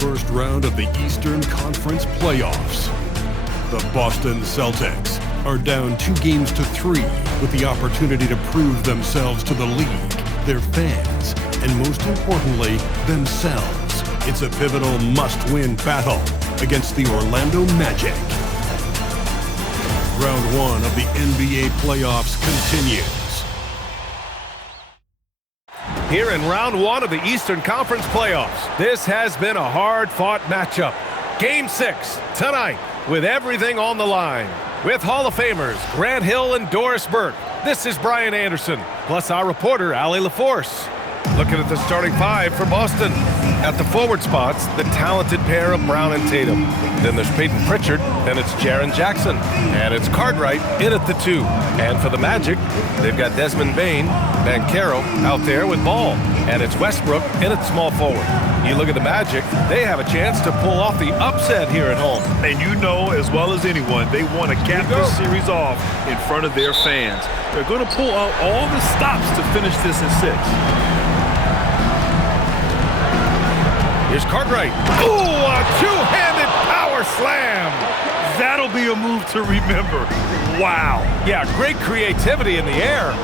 first round of the Eastern Conference playoffs. The Boston Celtics are down 2-3 with the opportunity to prove themselves to the league, their fans, and most importantly, themselves. It's a pivotal must-win battle against the Orlando Magic. Round 1 of the NBA playoffs continues. Here in round 1 of the Eastern Conference playoffs, this has been a hard-fought matchup. Game 6 tonight with everything on the line. With Hall of Famers Grant Hill and Doris Burke, this is Brian Anderson, plus our reporter, Allie LaForce. Looking at the starting 5 for Boston. At the forward spots, the talented pair of Brown and Tatum. Then there's Peyton Pritchard, then it's Jaren Jackson. And it's Cartwright in at the 2. And for the Magic, they've got Desmond Bane, Banchero out there with Ball. And it's Westbrook in at small forward. You look at the Magic, they have a chance to pull off the upset here at home. And you know as well as anyone, they want to cap this series off in front of their fans. They're going to pull out all the stops to finish this in 6. Here's Cartwright. Ooh, a two-handed power slam. That'll be a move to remember. Wow. Yeah, great creativity in the air.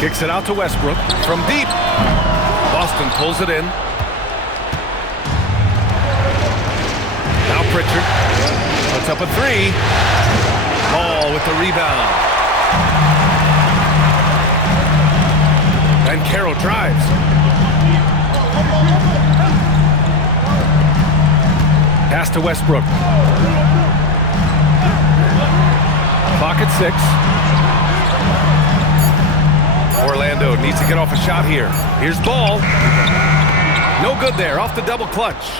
Kicks it out to Westbrook from deep. Boston pulls it in. Now Pritchard puts up a 3. Ball with the rebound. And Carroll drives. Pass to Westbrook. Clock at 6. Orlando needs to get off a shot here. Here's Ball. No good there, off the double clutch.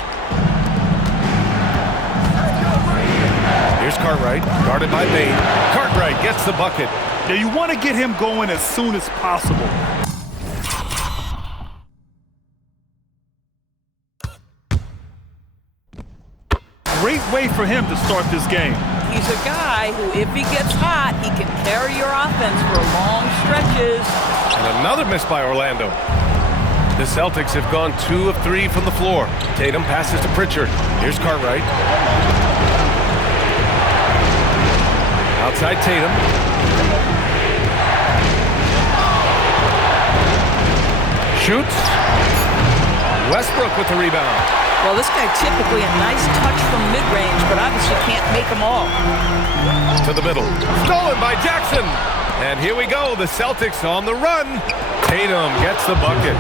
Here's Cartwright, guarded by Bane. Cartwright gets the bucket. Now you want to get him going as soon as possible. Great way for him to start this game. He's a guy who, if he gets hot, he can carry your offense for long stretches. And another miss by Orlando. The Celtics have gone 2 of 3 from the floor. Tatum passes to Pritchard. Here's Cartwright. Outside Tatum. Shoots. Westbrook with the rebound. Well, this guy typically a nice touch from mid-range, but obviously can't make them all. To the middle. Stolen by Jackson. And here we go. The Celtics on the run. Tatum gets the bucket.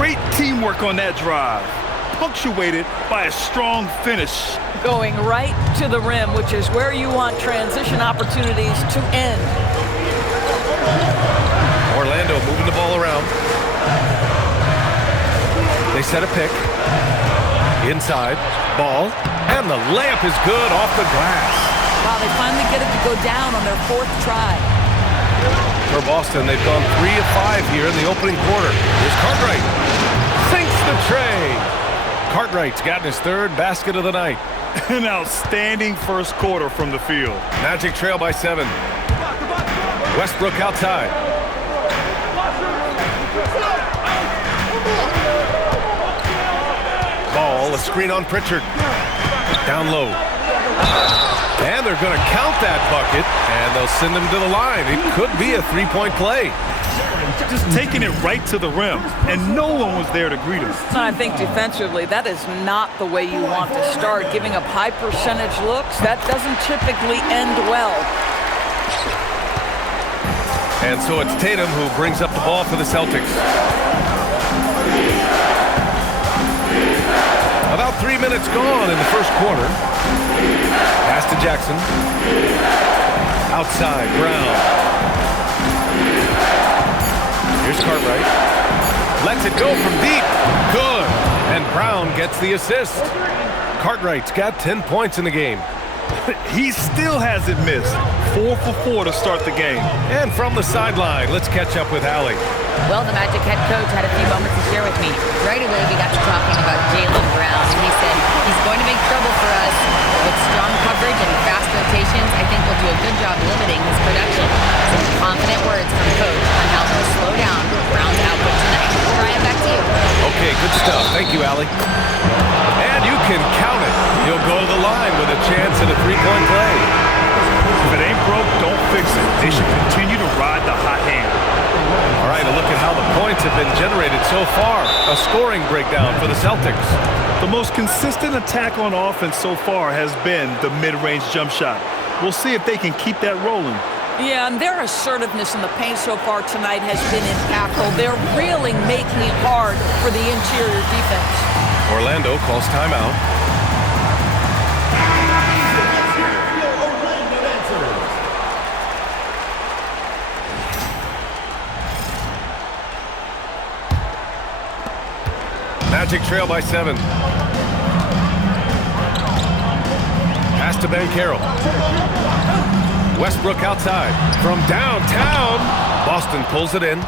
Great teamwork on that drive. Punctuated by a strong finish. Going right to the rim, which is where you want transition opportunities to end. Orlando moving the ball around. They set a pick. Inside, Ball, and the layup is good off the glass. Wow, they finally get it to go down on their 4th try. For Boston, they've gone 3 of 5 here in the opening quarter. Here's Cartwright. Sinks the tray. Cartwright's gotten his 3rd basket of the night. An outstanding first quarter from the field. Magic trail by 7. Westbrook outside. Ball, a screen on Pritchard. Down low. And they're going to count that bucket, and they'll send him to the line. It could be a 3-point play. Just taking it right to the rim, and no one was there to greet him. I think defensively, that is not the way you want to start. Giving up high percentage looks, that doesn't typically end well. And so it's Tatum who brings up the ball for the Celtics. About 3 minutes gone in the first quarter. Pass to Jackson. Outside, Brown. Here's Cartwright. Lets it go from deep. Good. And Brown gets the assist. Cartwright's got 10 points in the game. He still hasn't missed. 4 for 4 to start the game. And from the sideline, let's catch up with Allie. Well, the Magic head coach had a few moments to share with me. Right away, we got to talking about Jaylen Brown, and he said, he's going to make trouble for us. With strong coverage and fast rotations, I think we'll do a good job limiting his production. Some confident words from coach on how to slow down Brown's output tonight. Brian, back to you. Okay, good stuff. Thank you, Allie. And you can count it. He'll go to the line with a chance at a three-point play. If it ain't broke, don't fix it. They should continue to ride the hot hand. All right, a look at how the points have been generated so far. A scoring breakdown for the Celtics. The most consistent attack on offense so far has been the mid-range jump shot. We'll see if they can keep that rolling. Yeah, and their assertiveness in the paint so far tonight has been impactful. They're really making it hard for the interior defense. Orlando calls timeout. Magic trail by 7. Pass to Ben Carroll. Westbrook outside. From downtown, Boston pulls it in.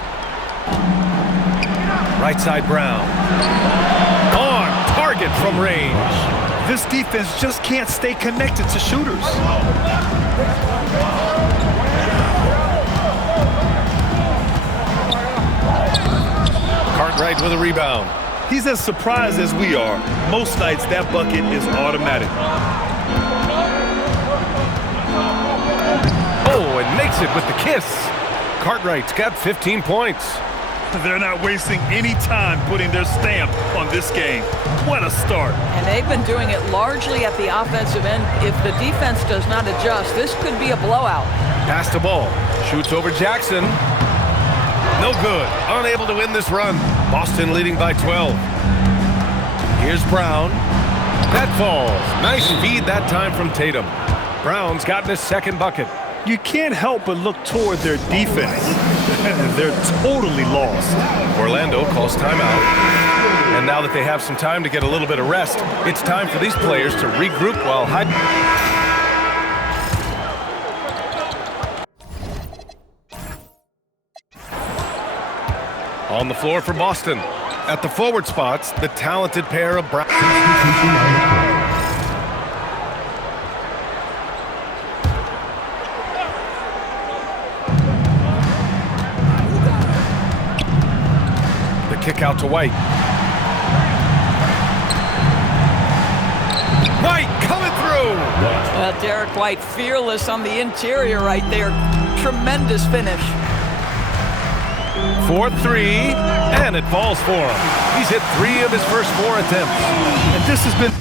Right side Brown. On target from range. This defense just can't stay connected to shooters. Cartwright with a rebound. He's as surprised as we are. Most nights, that bucket is automatic. Oh, and makes it with the kiss. Cartwright's got 15 points. They're not wasting any time putting their stamp on this game. What a start. And they've been doing it largely at the offensive end. If the defense does not adjust, this could be a blowout. Pass the ball. Shoots over Jackson. No good. Unable to win this run. Boston leading by 12. Here's Brown. That falls. Nice feed that time from Tatum. Brown's gotten his second bucket. You can't help but look toward their defense. They're totally lost. Orlando calls timeout. And now that they have some time to get a little bit of rest, it's time for these players to regroup while hiding. On the floor for Boston. At the forward spots, the talented pair of Brown. The kick out to White. White coming through. Derek White fearless on the interior right there. Tremendous finish. 4-3, and it falls for him. He's hit 3 of his first 4 attempts. And this has been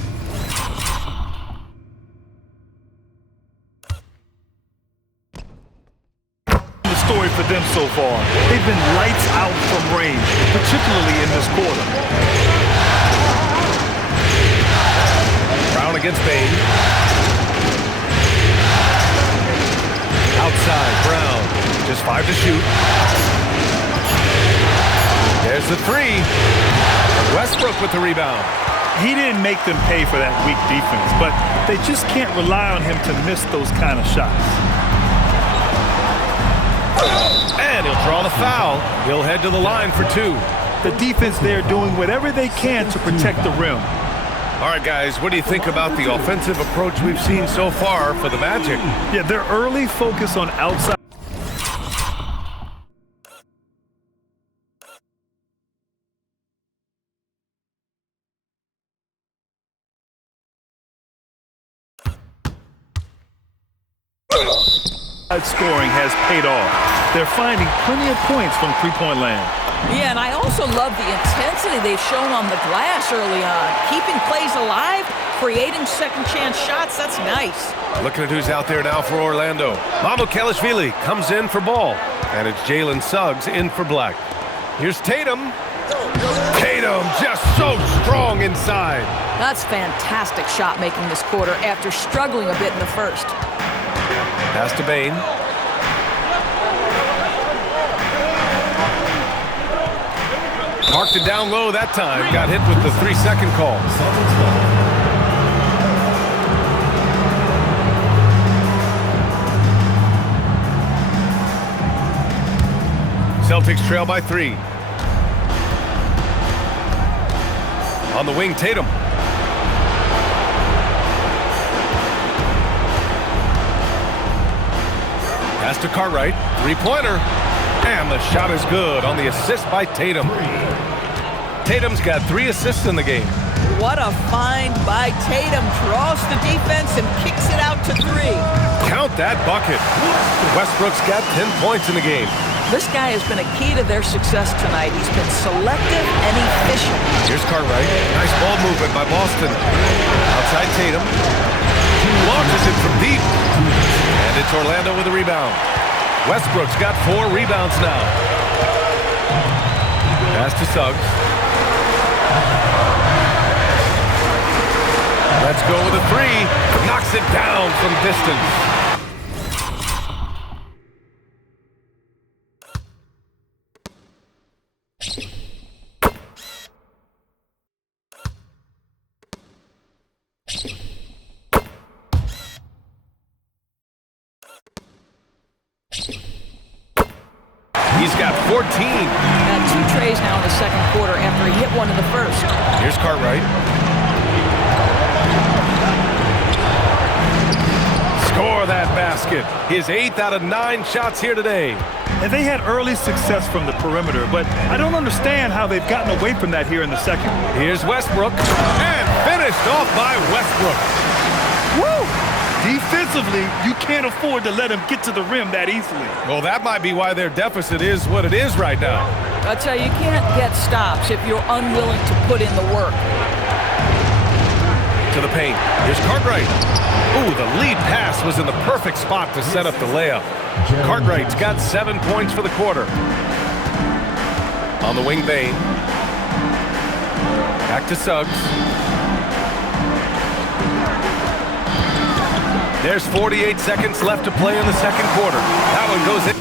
the story for them so far. They've been lights out from range, particularly in this quarter. Brown against Bane. Outside, Brown. Just 5 to shoot. There's the 3. Westbrook with the rebound. He didn't make them pay for that weak defense, but they just can't rely on him to miss those kind of shots. And he'll draw the foul. He'll head to the line for 2. The defense there doing whatever they can to protect the rim. All right, guys, what do you think about the offensive approach we've seen so far for the Magic? Yeah, their early focus on outside. Scoring has paid off. They're finding plenty of points from three-point land. Yeah, and I also love the intensity they've shown on the glass early on. Keeping plays alive, creating second-chance shots, that's nice. Looking at who's out there now for Orlando. Mamukelashvili comes in for Ball, and it's Jalen Suggs in for Black. Here's Tatum. Tatum just so strong inside. That's fantastic shot making this quarter after struggling a bit in the first. Pass to Bane. Parked it down low that time. Got hit with the 3-second call. Celtics trail by 3. On the wing, Tatum. Pass to Cartwright. 3-pointer. And the shot is good on the assist by Tatum. Tatum's got 3 assists in the game. What a find by Tatum. Draws the defense and kicks it out to 3. Count that bucket. Westbrook's got 10 points in the game. This guy has been a key to their success tonight. He's been selective and efficient. Here's Cartwright. Nice ball movement by Boston. Outside Tatum. Launches it from deep. And it's Orlando with a rebound. Westbrook's got 4 rebounds now. Pass to Suggs. Let's go with a 3. Knocks it down from distance. He's got 14. Got 2 trays now in the second quarter after he hit one in the first. Here's Cartwright. Score that basket. His 8th out of 9 shots here today. And they had early success from the perimeter, but I don't understand how they've gotten away from that here in the second. Here's Westbrook. And finished off by Westbrook. Woo! Defensively, you can't afford to let him get to the rim that easily. Well, that might be why their deficit is what it is right now. I tell you, you can't get stops if you're unwilling to put in the work. To the paint. Here's Cartwright. Ooh, the lead pass was in the perfect spot to set up the layup. Cartwright's got 7 points for the quarter. On the wing, Bain. Back to Suggs. There's 48 seconds left to play in the second quarter. That one goes in.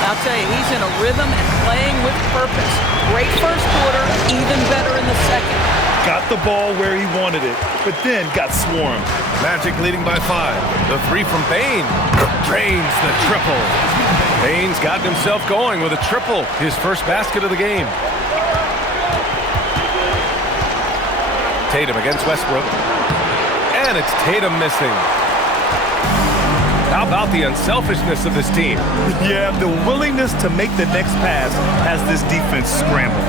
I'll tell you, he's in a rhythm and playing with purpose. Great first quarter, even better in the second. Got the ball where he wanted it, but then got swarmed. Magic leading by 5. The 3 from Bain. Drains the triple. Bain's gotten himself going with a triple. His first basket of the game. Tatum against Westbrook. And it's Tatum missing. How about the unselfishness of this team? Yeah, the willingness to make the next pass has this defense scrambled.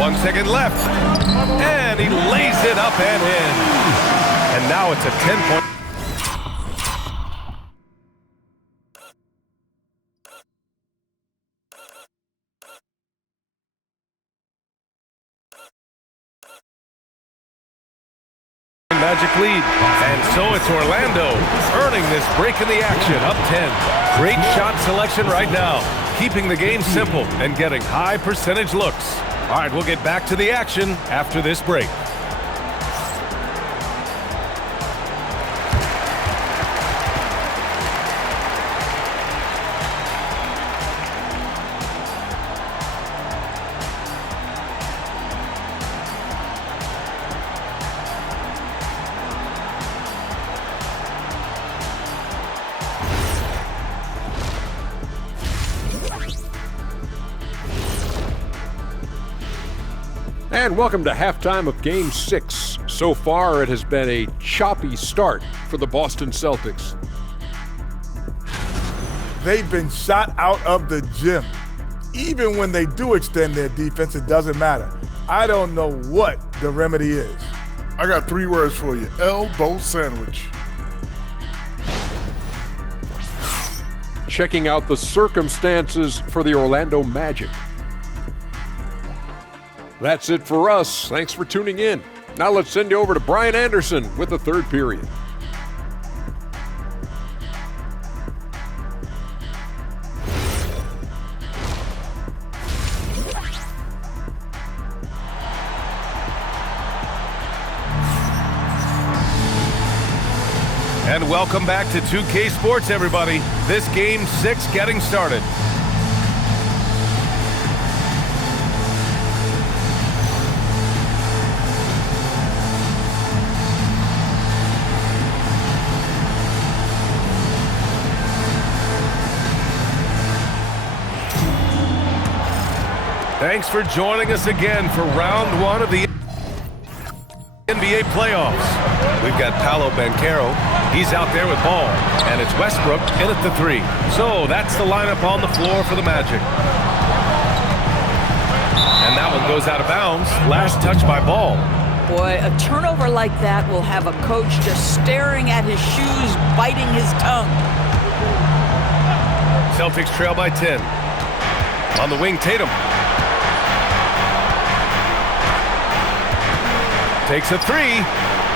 One second left. And he lays it up and in. And now it's a 10-point. Magic lead. And so it's Orlando earning this break in the action, up 10. Great shot selection right now, keeping the game simple and getting high percentage looks. All right, we'll get back to the action after this break. And welcome to halftime of Game 6. So far, it has been a choppy start for the Boston Celtics. They've been shot out of the gym. Even when they do extend their defense, it doesn't matter. I don't know what the remedy is. I got 3 words for you. Elbow sandwich. Checking out the circumstances for the Orlando Magic. That's it for us. Thanks for tuning in. Now let's send you over to Brian Anderson with the third period. And welcome back to 2K Sports, everybody. This Game 6 getting started. Thanks for joining us again for round one of the NBA playoffs. We've got Paolo Banchero. He's out there with ball. And it's Westbrook in at the 3. So that's the lineup on the floor for the Magic. And that one goes out of bounds. Last touch by Ball. Boy, a turnover like that will have a coach just staring at his shoes, biting his tongue. Celtics trail by 10. On the wing, Tatum. Takes a 3.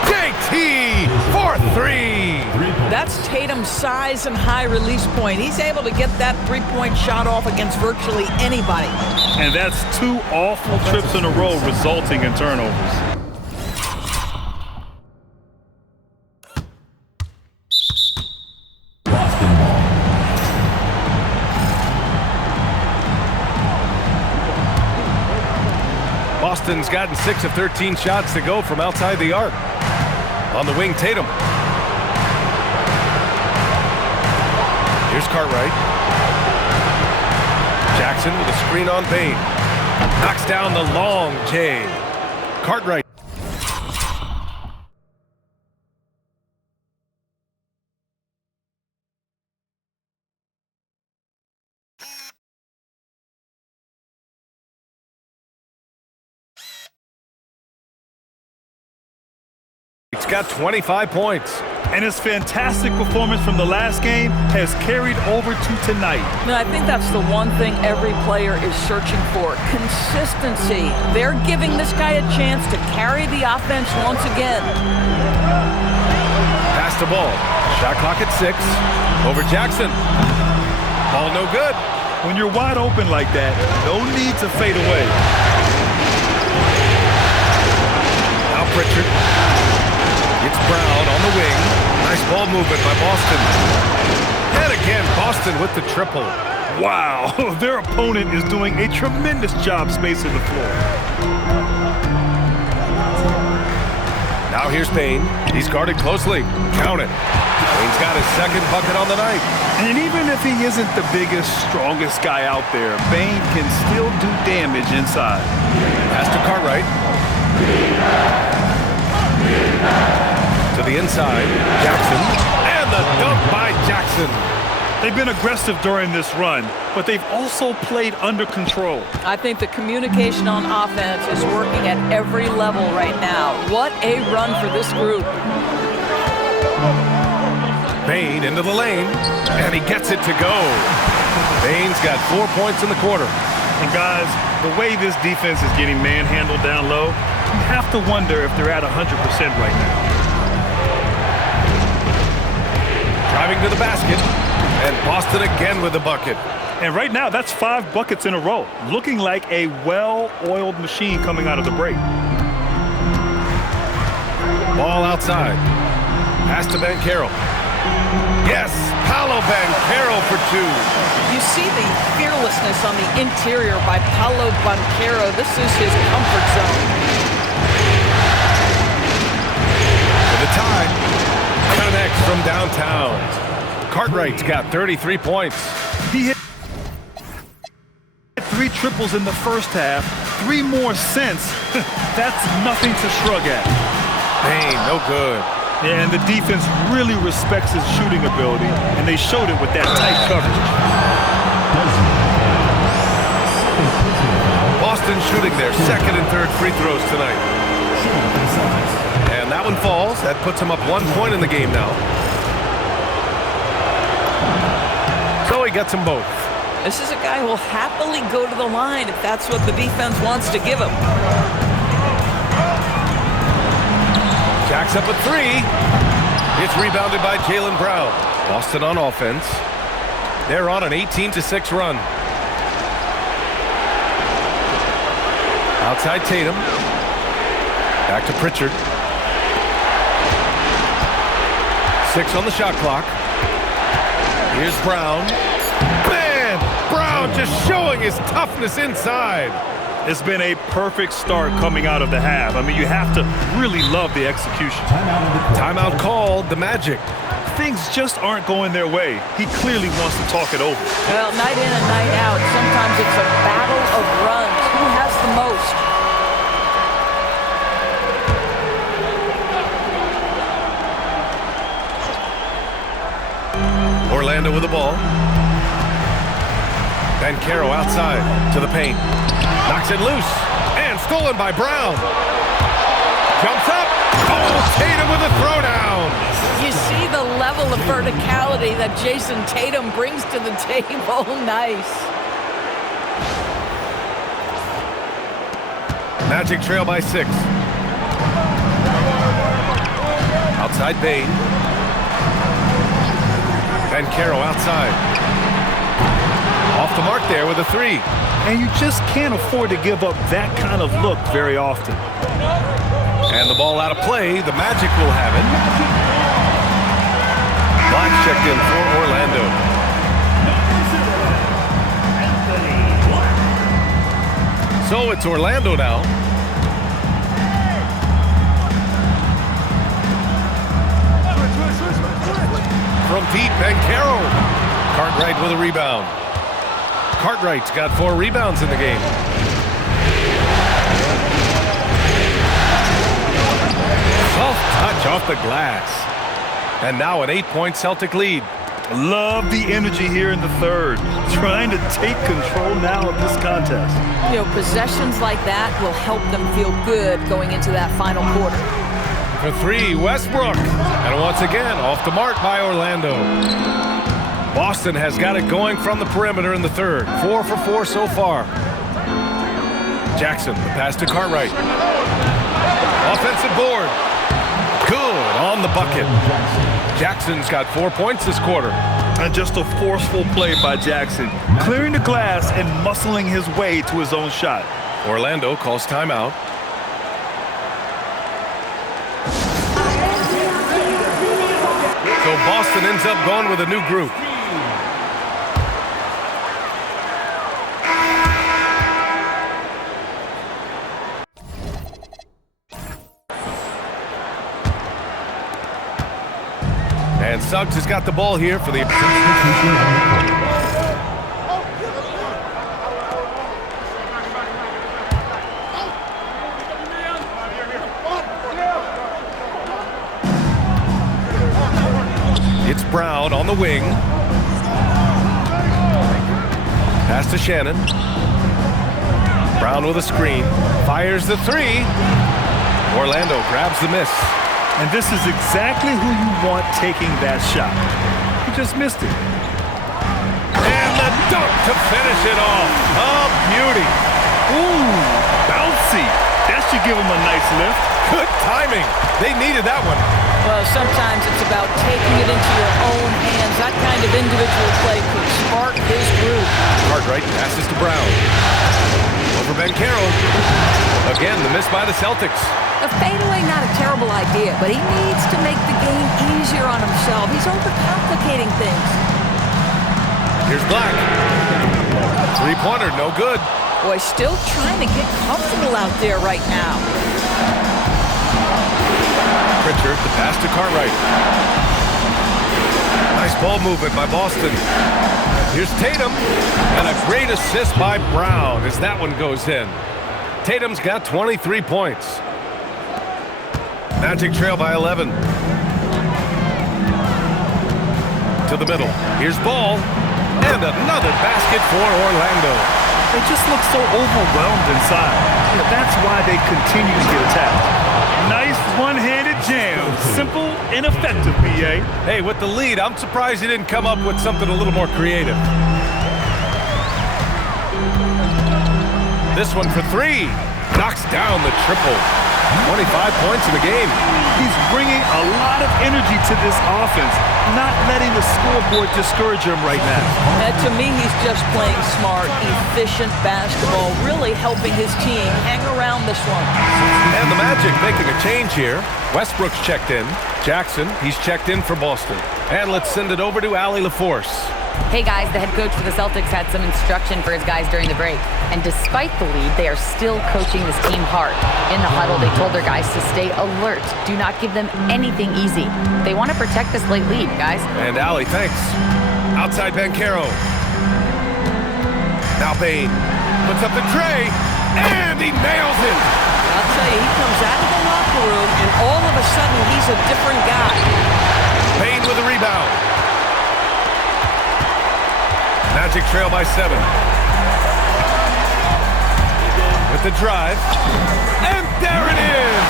JT for 3. That's Tatum's size and high release point. He's able to get that three-point shot off against virtually anybody. And that's 2 awful trips in a row resulting in turnovers. Boston's gotten 6 of 13 shots to go from outside the arc. On the wing, Tatum. Here's Cartwright. Jackson with a screen on Bane. Knocks down the long J. Cartwright. It's got 25 points. And his fantastic performance from the last game has carried over to tonight. And I think that's the one thing every player is searching for, consistency. They're giving this guy a chance to carry the offense once again. Pass the ball. Shot clock at 6. Over Jackson. Ball no good. When you're wide open like that, no need to fade away. Now Pritchard. It's Brown on the wing. Nice ball movement by Boston. And again, Boston with the triple. Wow, their opponent is doing a tremendous job spacing the floor. Now here's Payne. He's guarded closely. Count it. Payne's got his second bucket on the night. And even if he isn't the biggest, strongest guy out there, Payne can still do damage inside. Pass to Cartwright. To the inside, Jackson, and the dunk by Jackson. They've been aggressive during this run, but they've also played under control. I think the communication on offense is working at every level right now. What a run for this group. Payne into the lane, and he gets it to go. Payne's got 4 points in the quarter. And guys, the way this defense is getting manhandled down low, you have to wonder if they're at 100% right now. Driving to the basket, and Boston again with the bucket. And right now, that's 5 buckets in a row, looking like a well-oiled machine coming out of the break. Ball outside. Pass to Banchero. Yes, Paolo Banchero for 2. You see the fearlessness on the interior by Paolo Banchero. This is his comfort zone. For the tie. Connects from downtown. Cartwright's got 33 points. He hit 3 triples in the first half, 3 more since. That's nothing to shrug at. Payne, no good. Yeah, and the defense really respects his shooting ability, and they showed it with that tight coverage. Boston shooting their second and third free throws tonight. And that one falls. That puts him up 1 point in the game now. So he gets them both. This is a guy who will happily go to the line if that's what the defense wants to give him. Jacks up a 3. It's rebounded by Jaylen Brown. Boston on offense. They're on an 18-6 run. Outside Tatum. Back to Pritchard. 6 on the shot clock. Here's Brown. Man, Brown just showing his toughness inside. It's been a perfect start coming out of the half. I mean, you have to really love the execution. Timeout called, the Magic. things just aren't going their way, he clearly wants to talk it over. Well, night in and night out, sometimes it's a battle of runs. Who has the most? Orlando with the ball. Bancaro outside to the paint. Knocks it loose. And stolen by Brown. Jumps up. Oh, Tatum with a throwdown. You see the level of verticality that Jason Tatum brings to the table. Nice. Magic trail by 6. Outside Bane. Bancaro outside. Off the mark there with a 3. And you just can't afford to give up that kind of look very often. And the ball out of play. The Magic will have it. Black checked in for Orlando. So it's Orlando now. From deep, Bancaro. Cartwright with a rebound. Cartwright's got 4 rebounds in the game. Soft touch off the glass. And now an 8-point Celtic lead. Love the energy here in the third. Trying to take control now of this contest. You know, possessions like that will help them feel good going into that final quarter. For 3, Westbrook. And once again, off the mark by Orlando. Boston has got it going from the perimeter in the third. 4 for 4 so far. Jackson, the pass to Cartwright. Offensive board. Good on the bucket. Jackson's got 4 points this quarter. And just a forceful play by Jackson. Clearing the glass and muscling his way to his own shot. Orlando calls timeout. So Boston ends up going with a new group. And Suggs has got the ball here for the... It's Brown on the wing. Pass to Shannon. Brown with a screen. Fires the 3. Orlando grabs the miss. And this is exactly who you want taking that shot. He just missed it. And the dunk to finish it off. A beauty. Ooh, bouncy. That should give him a nice lift. Good timing. They needed that one. Well, sometimes it's about taking it into your own hands. That kind of individual play could spark his group. Cartwright passes to Brown. Over Bancaro. Again, the miss by the Celtics. A fadeaway, not a terrible idea, but he needs to make the game easier on himself. He's overcomplicating things. Here's Black. 3-pointer, no good. Boy, still trying to get comfortable out there right now. Pritchard, the pass to Cartwright. Nice ball movement by Boston. Here's Tatum, and a great assist by Brown as that one goes in. Tatum's got 23 points. Magic trail by 11. To the middle. Here's Ball. And another basket for Orlando. They just look so overwhelmed inside. Yeah, that's why they continue to get attacked. Nice one-handed jam. Simple and effective, BA. Hey, with the lead, I'm surprised he didn't come up with something a little more creative. This one for 3. Knocks down the triple. 25 points in the game. He's bringing a lot of energy to this offense, not letting the scoreboard discourage him right now. And to me, he's just playing smart, efficient basketball, really helping his team hang around this one. And the Magic making a change here. Westbrook's checked in. Jackson, he's checked in for Boston. And let's send it over to Allie LaForce. Hey guys, the head coach for the Celtics had some instruction for his guys during the break. And despite the lead, they are still coaching this team hard. In the huddle, they told their guys to stay alert. Do not give them anything easy. They want to protect this late lead, guys. And Allie, thanks. Outside Banchero. Now Bane puts up the tray, and he nails it. I'll tell you, he comes out of the locker room, and all of a sudden, he's a different guy. Bane with a rebound. Magic trail by 7. With the drive. And there it is!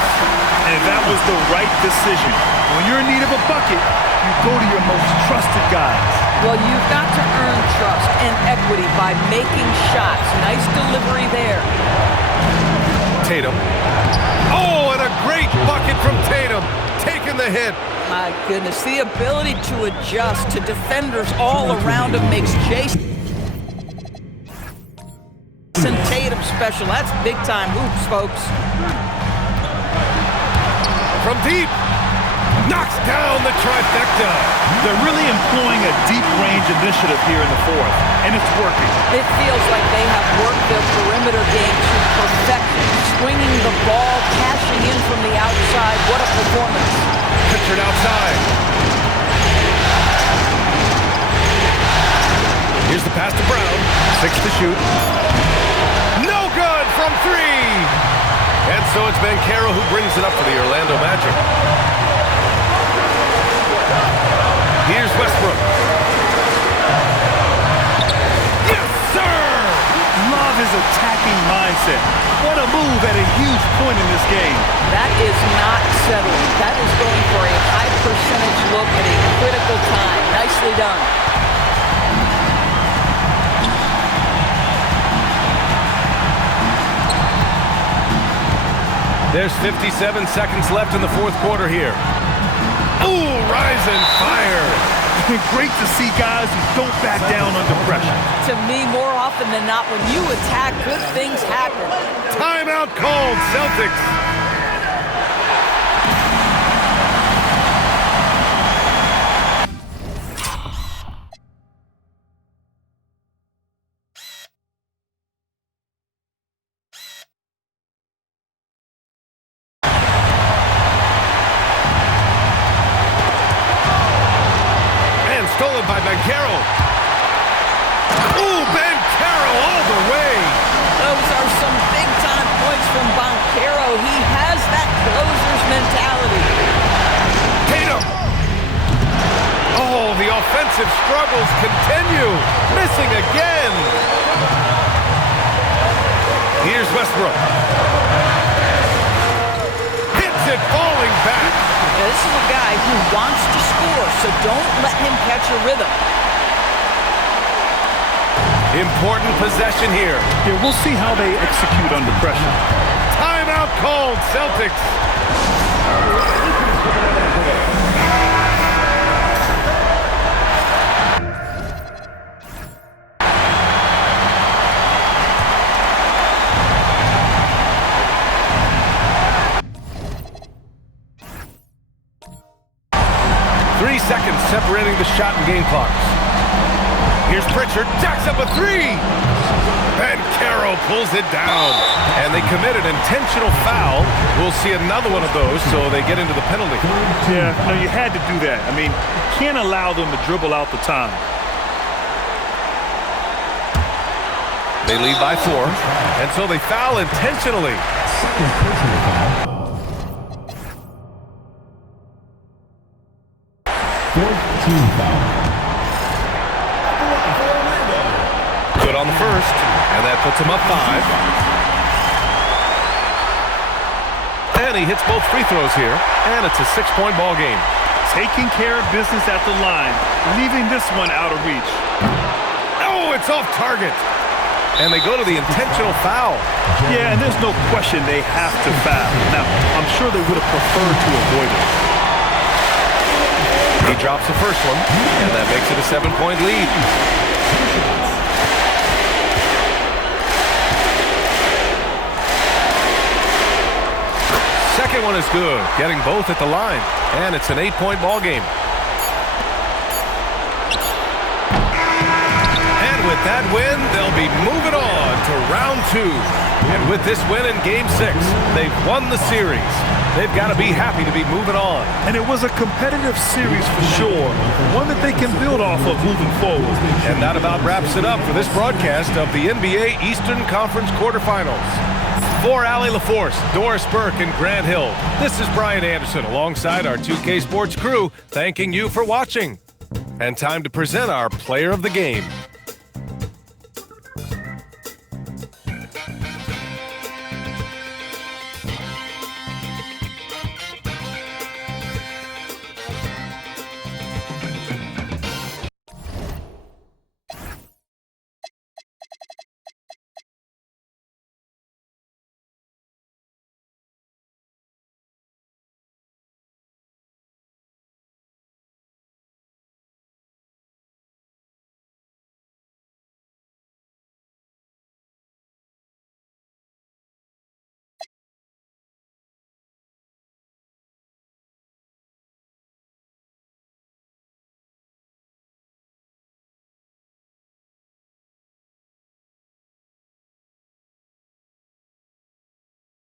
And that was the right decision. When you're in need of a bucket, you go to your most trusted guys. Well, you've got to earn trust and equity by making shots. Nice delivery there. Tatum. Oh, and a great bucket from Tatum. Taking the hit. My goodness, the ability to adjust to defenders all around him makes Jason Tatum special. That's big-time hoops, folks. From deep. Knocks down the trifecta. They're really employing a deep-range initiative here in the fourth, and it's working. It feels like they have worked their perimeter game to perfection. Swinging the ball, cashing in from the outside. What a performance. Pictured outside. Here's the pass to Brown. 6 to shoot. No good from 3. And so it's Banchero who brings it up for the Orlando Magic. Here's Westbrook. Yes, sir! Love his attacking mindset. What a move at a huge point in this game. That is not settling. That is going for a high percentage look at a critical time. Nicely done. There's 57 seconds left in the fourth quarter here. Ooh, rise and fire. Great to see guys who don't back down under pressure. To me, more often than not, when you attack, good things happen. Timeout called, Celtics. Stolen by Banchero. Ooh, Banchero all the way. Those are some big-time points from Banchero. He has that closer's mentality. Tatum. Oh, the offensive struggles continue. Missing again. Here's Westbrook. Hits it falling back. Now, this is a guy who wants to score, so don't let him catch a rhythm. Important possession here. Yeah, we'll see how they execute under pressure. Timeout called, Celtics. Seconds separating the shot and game clocks. Here's Pritchard, jacks up a 3. Banchero pulls it down. And they commit an intentional foul. We'll see another one of those, so they get into the penalty. Yeah, no, you had to do that. I mean, you can't allow them to dribble out the time. They lead by 4, and so they foul intentionally. Good on the first, and that puts him up 5. And he hits both free throws here, and it's a 6-point ball game. Taking care of business at the line, leaving this one out of reach. Oh, it's off target. And they go to the intentional foul. Yeah, and there's no question they have to foul. Now, I'm sure they would have preferred to avoid it. He drops the first one, and that makes it a 7-point lead. Second one is good, getting both at the line, and it's an 8-point ball game. with that win, they'll be moving on to round 2. And with this win in Game 6, they've won the series. They've got to be happy to be moving on. And it was a competitive series for sure, one that they can build off of moving forward. And that about wraps it up for this broadcast of the NBA Eastern Conference quarterfinals. For Allie LaForce, Doris Burke, and Grant Hill, this is Brian Anderson alongside our 2K Sports crew, thanking you for watching. And time to present our player of the game.